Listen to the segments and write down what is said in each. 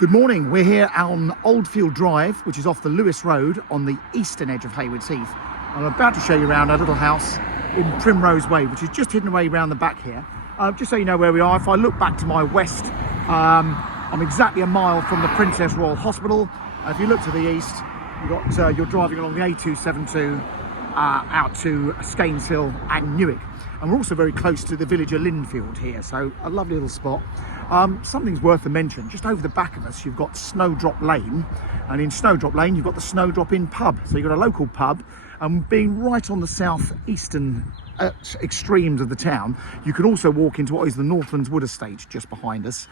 Good morning, we're here on Oldfield Drive, which is off the Lewis Road on the eastern edge of Haywards Heath. I'm about to show you around our little house in Primrose Way, which is just hidden away around the back here. Just so you know where we are, if I look back to my west, I'm exactly a mile from the Princess Royal Hospital. If you look to the east, you're driving along the A272 out to Skeins Hill and Newark. And we're also very close to the village of Linfield here, so a lovely little spot. Something's worth a mention, just over the back of us you've got Snowdrop Lane, and in Snowdrop Lane you've got the Snowdrop Inn pub. So you've got a local pub, and being right on the southeastern extremes of the town, you can also walk into what is the Northlands Wood Estate just behind us,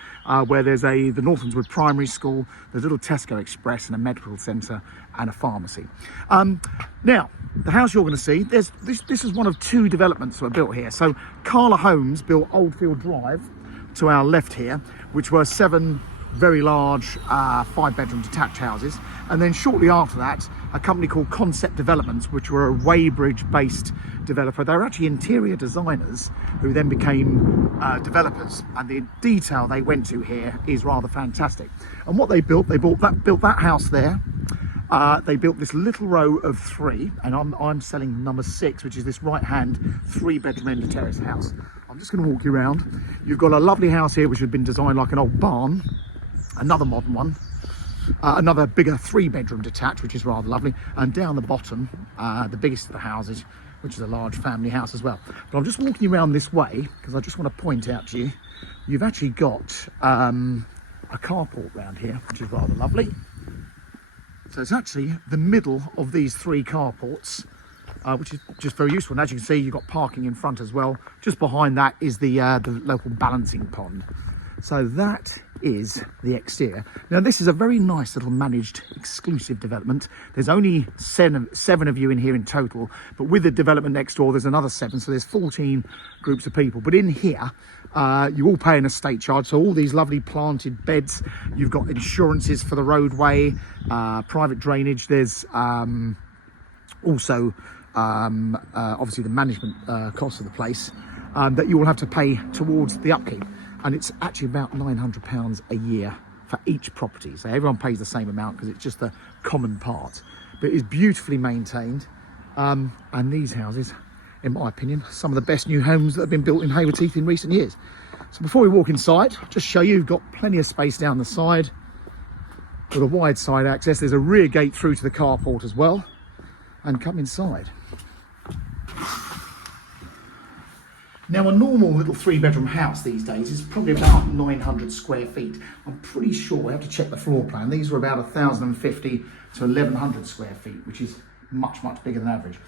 where there's the Northlands Wood Primary School, there's a little Tesco Express and a medical centre and a pharmacy. Now, the house you're going to see, this is one of two developments that were built here. So Carla Homes built Oldfield Drive to our left here, which were 7 very large 5-bedroom detached houses, and then shortly after that a company called Concept Developments, which were a Weybridge based developer. They were actually interior designers who then became developers, and the detail they went to here is rather fantastic. And what they built that house there. They built this little row of 3, and I'm selling number 6, which is this right hand 3-bedroom end of terrace house. I'm just going to walk you around. You've got a lovely house here which has been designed like an old barn, another modern one, another bigger 3-bedroom detached, which is rather lovely, and down the bottom the biggest of the houses, which is a large family house as well. But I'm just walking you around this way because I just want to point out to you, you've actually got a carport round here, which is rather lovely. So it's actually the middle of these 3 carports, which is just very useful. And as you can see, you've got parking in front as well. Just behind that is the local balancing pond. So that is the exterior. Now this is a very nice little managed exclusive development. There's only 7 of you in here in total, but with the development next door there's another 7, so there's 14 groups of people. But in here you all pay an estate charge, so all these lovely planted beds, you've got insurances for the roadway, private drainage, there's also obviously the management cost of the place that you will have to pay towards the upkeep. And it's actually about £900 a year for each property. So everyone pays the same amount because it's just the common part. But it's beautifully maintained. And these houses, in my opinion, some of the best new homes that have been built in Haywards Heath in recent years. So before we walk inside, I'll just show you, you've got plenty of space down the side with a wide side access. There's a rear gate through to the carport as well. And come inside. Now, a normal little 3-bedroom house these days is probably about 900 square feet. I'm pretty sure, we have to check the floor plan, these were about 1,050 to 1,100 square feet, which is much, much bigger than average.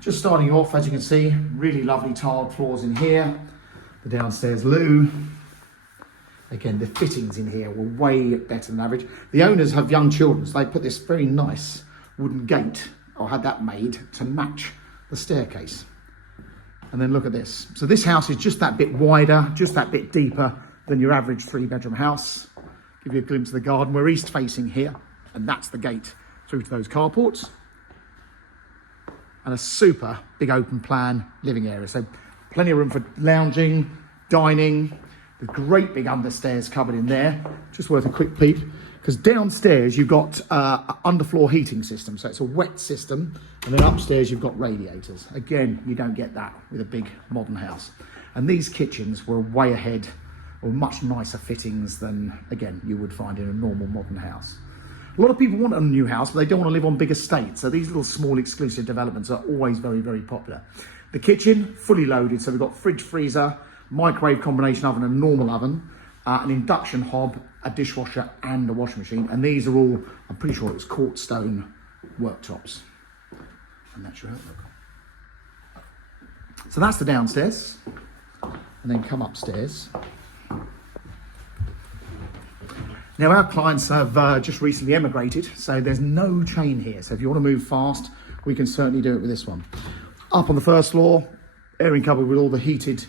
Just starting off, as you can see, really lovely tiled floors in here. The downstairs loo. Again, the fittings in here were way better than average. The owners have young children, so they put this very nice wooden gate, or had that made, to match the staircase. And then look at this. So this house is just that bit wider, just that bit deeper than your average 3-bedroom house. Give you a glimpse of the garden. We're east facing here, and that's the gate through to those carports. And a super big open plan living area. So plenty of room for lounging, dining. The great big understairs cupboard in there. Just worth a quick peek. Because downstairs you've got an underfloor heating system, so it's a wet system, and then upstairs you've got radiators. Again, you don't get that with a big modern house. And these kitchens were way ahead, or much nicer fittings than, again, you would find in a normal modern house. A lot of people want a new house, but they don't want to live on big estates, so these little small exclusive developments are always very, very popular. The kitchen, fully loaded, so we've got fridge, freezer, microwave combination oven and normal oven, an induction hob, a dishwasher and a washing machine, and these are all, I'm pretty sure it's quartz stone worktops. And that's your outlook. So that's the downstairs, and then come upstairs. Now our clients have just recently emigrated, so there's no chain here, so if you want to move fast we can certainly do it with this one. Up on the first floor, airing cupboard with all the heated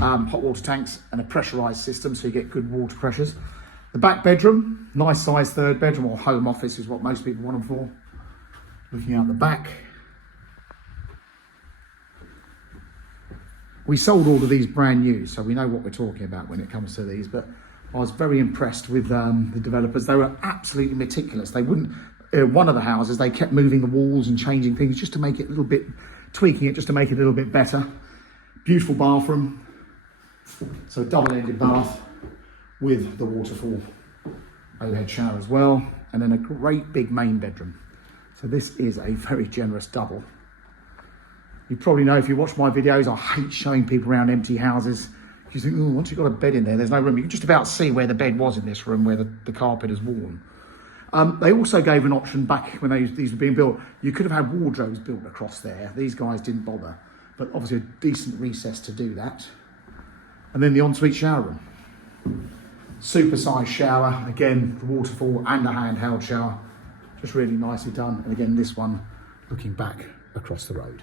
hot water tanks and a pressurised system, so you get good water pressures. The back bedroom, nice size 3rd bedroom, or home office is what most people want them for. Looking out the back. We sold all of these brand new, so we know what we're talking about when it comes to these, but I was very impressed with the developers. They were absolutely meticulous. They wouldn't, one of the houses, they kept moving the walls and changing things just to make it a little bit, tweaking it just to make it a little bit better. Beautiful bathroom. So double-ended bath with the waterfall overhead shower as well. And then a great big main bedroom. So this is a very generous double. You probably know if you watch my videos, I hate showing people around empty houses. You think, oh, once you've got a bed in there's no room. You can just about see where the bed was in this room, where the carpet is worn. They also gave an option back when these were being built. You could have had wardrobes built across there. These guys didn't bother, but obviously a decent recess to do that. And then the ensuite shower room. Super-sized shower, again, the waterfall and a handheld shower. Just really nicely done. And again, this one looking back across the road.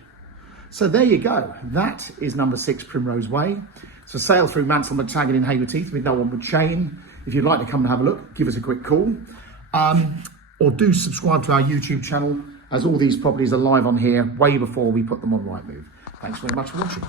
So there you go. That is number 6 Primrose Way. It's a sale through Mansell McTaggart in Haywards Heath with no onward chain. If you'd like to come and have a look, give us a quick call. Or do subscribe to our YouTube channel, as all these properties are live on here way before we put them on Rightmove. Thanks very much for watching.